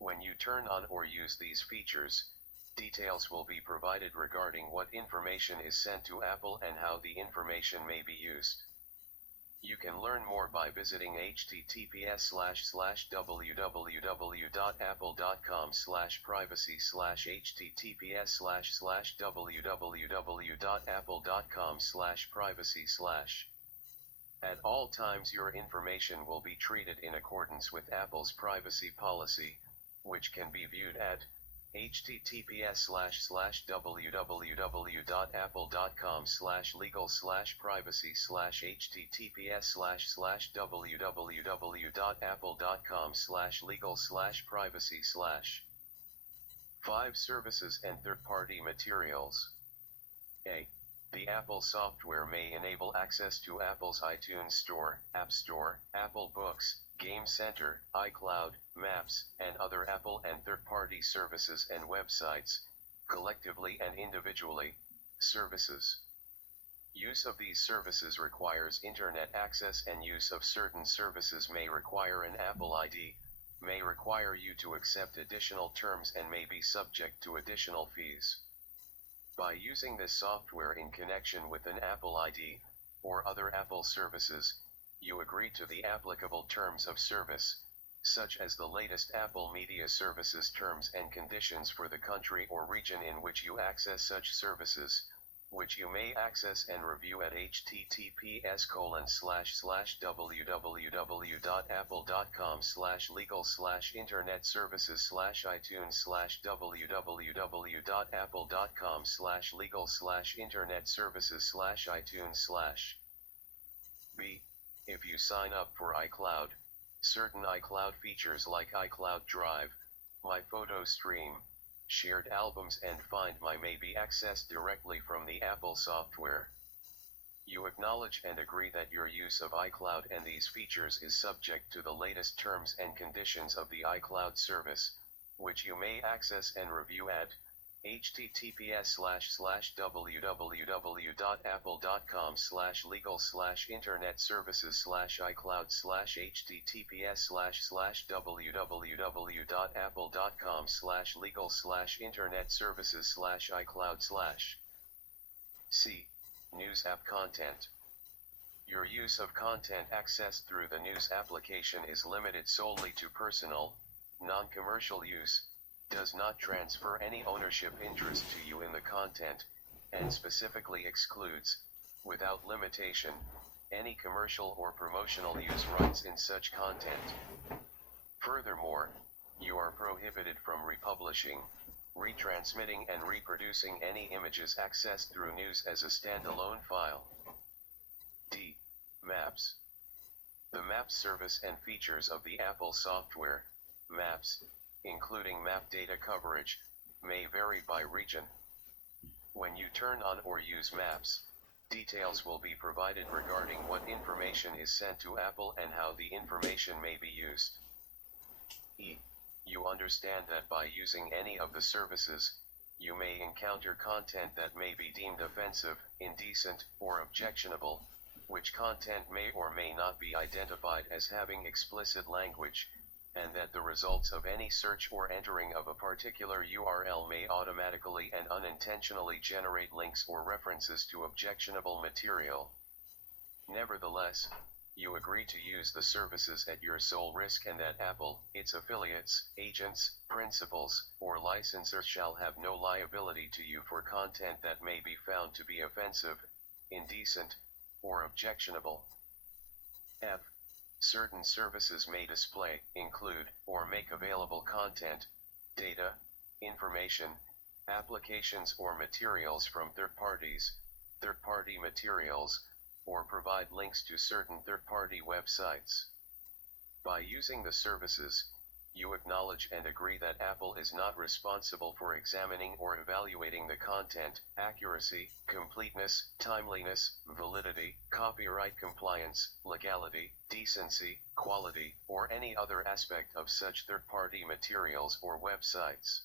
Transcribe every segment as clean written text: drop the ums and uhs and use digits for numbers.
When you turn on or use these features, details will be provided regarding what information is sent to Apple and how the information may be used. You can learn more by visiting https://www.apple.com/privacy/https://www.apple.com/privacy/. At all times your information will be treated in accordance with Apple's privacy policy, which can be viewed at https://www.apple.com/legal/privacy/https://www.apple.com/legal/privacy/. 5 Services and third-party materials. A. The Apple software may enable access to Apple's iTunes Store, App Store, Apple Books, Game Center, iCloud, Maps, and other Apple and third-party services and websites, collectively and individually. Services. Use of these services requires internet access, and use of certain services may require an Apple ID, may require you to accept additional terms, and may be subject to additional fees. By using this software in connection with an Apple ID, or other Apple services, you agree to the applicable terms of service, such as the latest Apple Media Services terms and conditions for the country or region in which you access such services, which you may access and review at https://www.apple.com/legal/internetservices/itunes/www.apple.com/legal/internetservices/itunes/. B. If you sign up for iCloud, certain iCloud features like iCloud Drive, My Photo Stream, Shared Albums, and Find My may be accessed directly from the Apple software. You acknowledge and agree that your use of iCloud and these features is subject to the latest terms and conditions of the iCloud service, which you may access and review at https://www.apple.com/legal/internetservices/icloud/https://www.apple.com/legal/internetservices/icloud/. C. News app content. Your use of content accessed through the news application is limited solely to personal, non-commercial use, does not transfer any ownership interest to you in the content, and specifically excludes, without limitation, any commercial or promotional use rights in such content. Furthermore, you are prohibited from republishing, retransmitting, and reproducing any images accessed through news as a standalone file. D. Maps. The Maps service and features of the Apple software, Maps, including map data coverage, may vary by region. When you turn on or use Maps, details will be provided regarding what information is sent to Apple and how the information may be used. E. You understand that by using any of the services, you may encounter content that may be deemed offensive, indecent, or objectionable, which content may or may not be identified as having explicit language, and that the results of any search or entering of a particular URL may automatically and unintentionally generate links or references to objectionable material. Nevertheless, you agree to use the services at your sole risk, and that Apple, its affiliates, agents, principals, or licensors shall have no liability to you for content that may be found to be offensive, indecent, or objectionable. F. Certain services may display, include, or make available content, data, information, applications or materials from third parties, third-party materials, or provide links to certain third-party websites. By using the services, you acknowledge and agree that Apple is not responsible for examining or evaluating the content, accuracy, completeness, timeliness, validity, copyright compliance, legality, decency, quality, or any other aspect of such third-party materials or websites.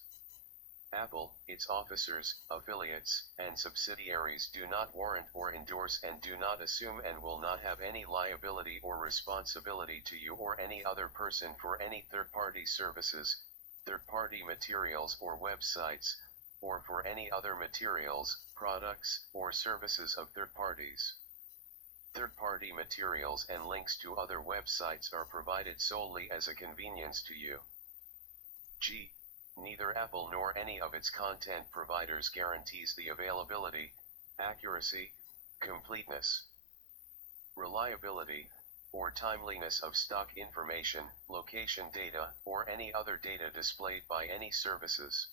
Apple, its officers, affiliates, and subsidiaries do not warrant or endorse and do not assume and will not have any liability or responsibility to you or any other person for any third-party services, third-party materials or websites, or for any other materials, products, or services of third parties. Third-party materials and links to other websites are provided solely as a convenience to you. G. Neither Apple nor any of its content providers guarantees the availability, accuracy, completeness, reliability, or timeliness of stock information, location data, or any other data displayed by any services.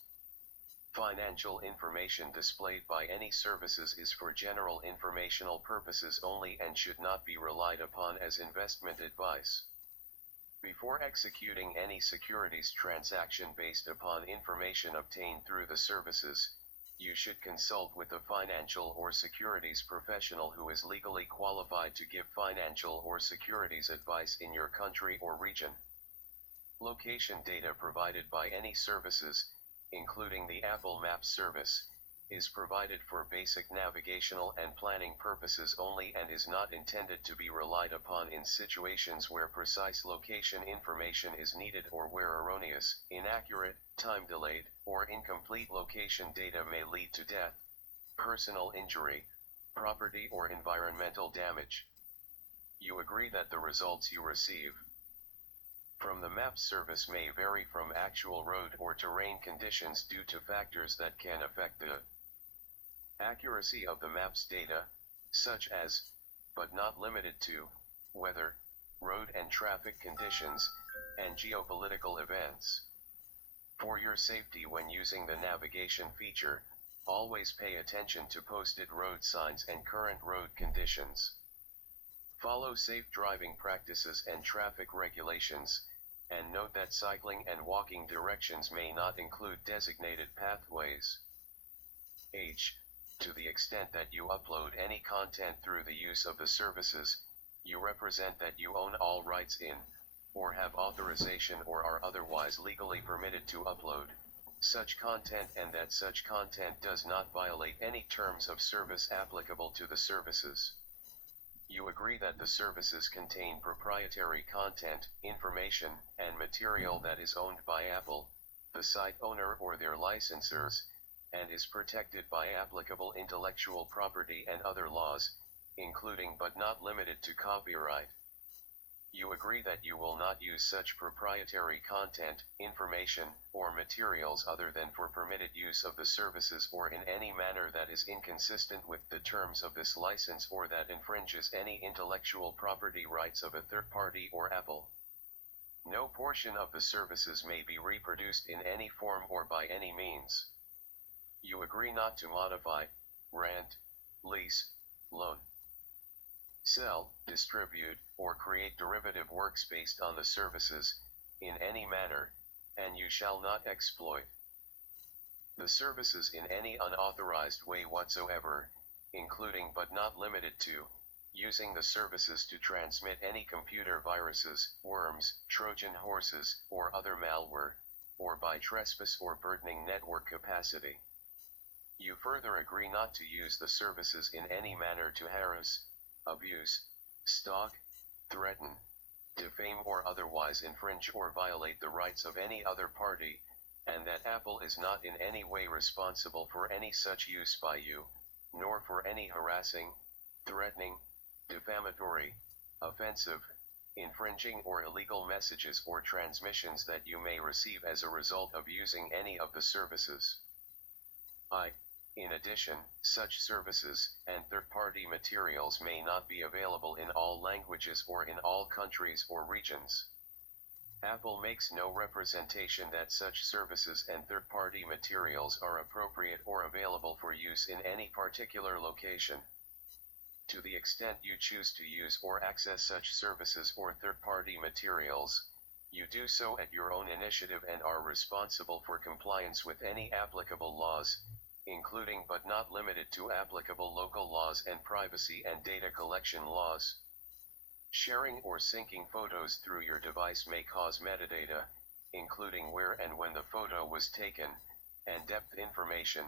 Financial information displayed by any services is for general informational purposes only and should not be relied upon as investment advice. Before executing any securities transaction based upon information obtained through the services, you should consult with a financial or securities professional who is legally qualified to give financial or securities advice in your country or region. Location data provided by any services, including the Apple Maps service, is provided for basic navigational and planning purposes only and is not intended to be relied upon in situations where precise location information is needed or where erroneous, inaccurate, time-delayed, or incomplete location data may lead to death, personal injury, property or environmental damage. You agree that the results you receive from the Maps service may vary from actual road or terrain conditions due to factors that can affect the accuracy of the Maps data, such as, but not limited to, weather, road and traffic conditions, and geopolitical events. For your safety when using the navigation feature, always pay attention to posted road signs and current road conditions. Follow safe driving practices and traffic regulations, and note that cycling and walking directions may not include designated pathways. H. To the extent that you upload any content through the use of the services, you represent that you own all rights in, or have authorization or are otherwise legally permitted to upload such content and that such content does not violate any terms of service applicable to the services. You agree that the services contain proprietary content, information, and material that is owned by Apple, the site owner or their licensors, and is protected by applicable intellectual property and other laws, including but not limited to copyright. You agree that you will not use such proprietary content, information, or materials other than for permitted use of the services or in any manner that is inconsistent with the terms of this license or that infringes any intellectual property rights of a third party or Apple. No portion of the services may be reproduced in any form or by any means. You agree not to modify, rent, lease, loan, sell, distribute, or create derivative works based on the services, in any manner, and you shall not exploit the services in any unauthorized way whatsoever, including but not limited to, using the services to transmit any computer viruses, worms, Trojan horses, or other malware, or by trespass or burdening network capacity. You further agree not to use the services in any manner to harass, abuse, stalk, threaten, defame or otherwise infringe or violate the rights of any other party, and that Apple is not in any way responsible for any such use by you, nor for any harassing, threatening, defamatory, offensive, infringing or illegal messages or transmissions that you may receive as a result of using any of the services. In addition, such services and third-party materials may not be available in all languages or in all countries or regions. Apple makes no representation that such services and third-party materials are appropriate or available for use in any particular location. To the extent you choose to use or access such services or third-party materials, you do so at your own initiative and are responsible for compliance with any applicable laws, including but not limited to applicable local laws and privacy and data collection laws. Sharing or syncing photos through your device may cause metadata, including where and when the photo was taken, and depth information,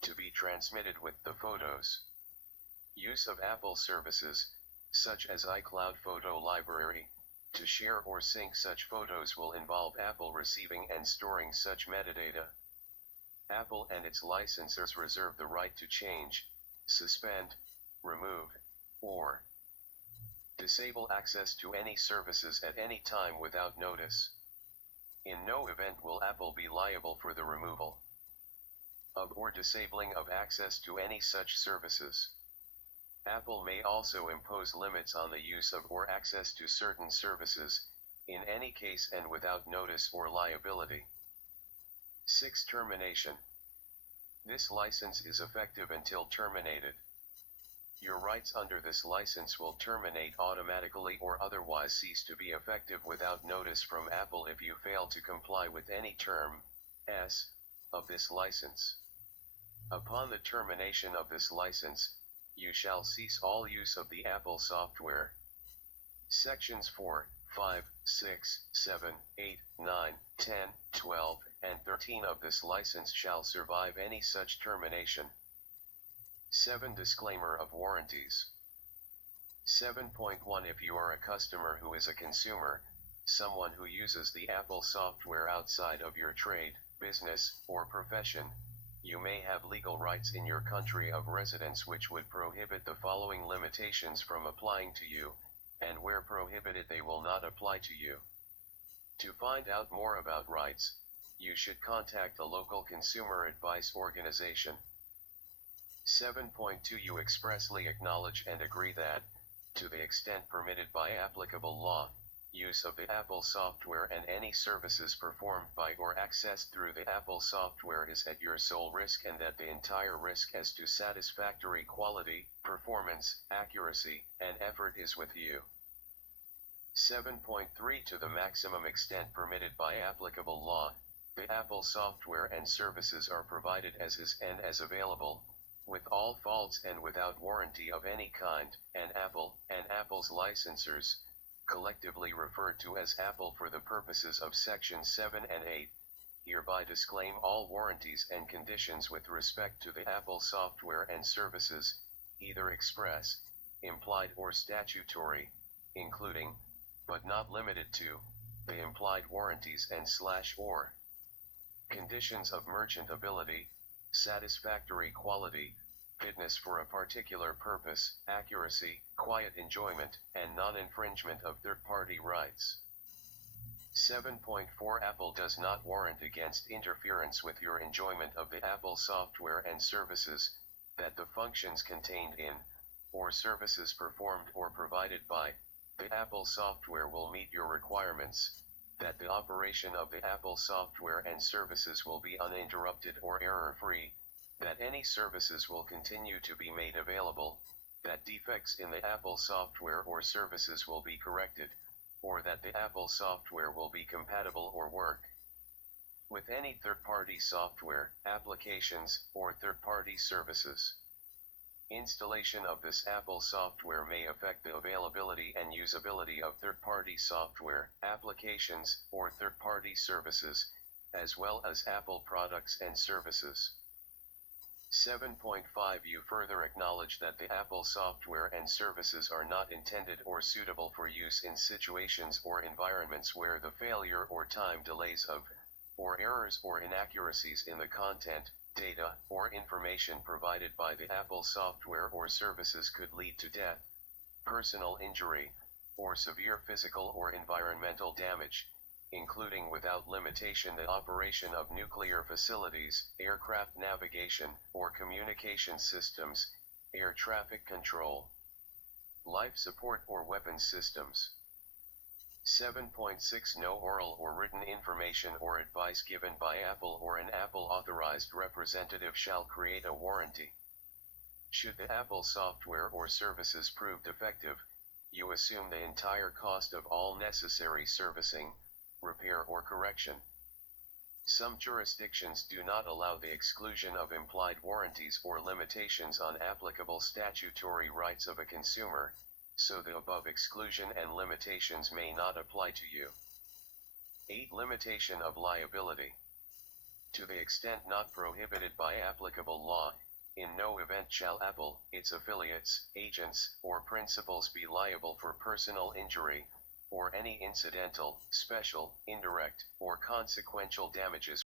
to be transmitted with the photos. Use of Apple services, such as iCloud Photo Library, To share or sync such photos will involve Apple receiving and storing such metadata. Apple and its licensors reserve the right to change, suspend, remove, or disable access to any services at any time without notice. In no event will Apple be liable for the removal of or disabling of access to any such services. Apple may also impose limits on the use of or access to certain services, in any case and without notice or liability. 6. Termination. This license is effective until terminated. Your rights under this license will terminate automatically or otherwise cease to be effective without notice from Apple if you fail to comply with any term of this license. Upon the termination of this license, you shall cease all use of the Apple software. Sections 4, 5, 6, 7, 8, 9, 10, 12, and 13 of this license shall survive any such termination. 7. Disclaimer of warranties. 7.1 If you are a customer who is a consumer, someone who uses the Apple software outside of your trade, business, or profession, you may have legal rights in your country of residence which would prohibit the following limitations from applying to you, and where prohibited they will not apply to you. To find out more about rights, you should contact a local consumer advice organization. 7.2 You expressly acknowledge and agree that, to the extent permitted by applicable law, use of the Apple software and any services performed by or accessed through the Apple software is at your sole risk and that the entire risk as to satisfactory quality, performance, accuracy, and effort is with you. 7.3 To the maximum extent permitted by applicable law, the Apple software and services are provided as is and as available, with all faults and without warranty of any kind, and Apple, and Apple's licensors, collectively referred to as Apple for the purposes of Sections 7 and 8, hereby disclaim all warranties and conditions with respect to the Apple software and services, either express, implied or statutory, including, but not limited to, the implied warranties and or conditions of merchantability, satisfactory quality, fitness for a particular purpose, accuracy, quiet enjoyment, and non-infringement of third-party rights. 7.4 Apple does not warrant against interference with your enjoyment of the Apple software and services, that the functions contained in, or services performed or provided by, the Apple software will meet your requirements, that the operation of the Apple software and services will be uninterrupted or error-free, that any services will continue to be made available, that defects in the Apple software or services will be corrected, or that the Apple software will be compatible or work with any third-party software, applications, or third-party services. Installation of this Apple software may affect the availability and usability of third-party software, applications, or third-party services, as well as Apple products and services. 7.5 You further acknowledge that the Apple software and services are not intended or suitable for use in situations or environments where the failure or time delays of, or errors or inaccuracies in the content, data, or information provided by the Apple software or services could lead to death, personal injury, or severe physical or environmental damage, including without limitation the operation of nuclear facilities, aircraft navigation, or communication systems, air traffic control, life support or weapons systems. 7.6 No oral or written information or advice given by Apple or an Apple authorized representative shall create a warranty. Should the Apple software or services prove defective, you assume the entire cost of all necessary servicing, repair or correction. Some jurisdictions do not allow the exclusion of implied warranties or limitations on applicable statutory rights of a consumer, so the above exclusion and limitations may not apply to you. 8. Limitation of liability. To the extent not prohibited by applicable law, in no event shall Apple, its affiliates, agents, or principals be liable for personal injury, or any incidental, special, indirect, or consequential damages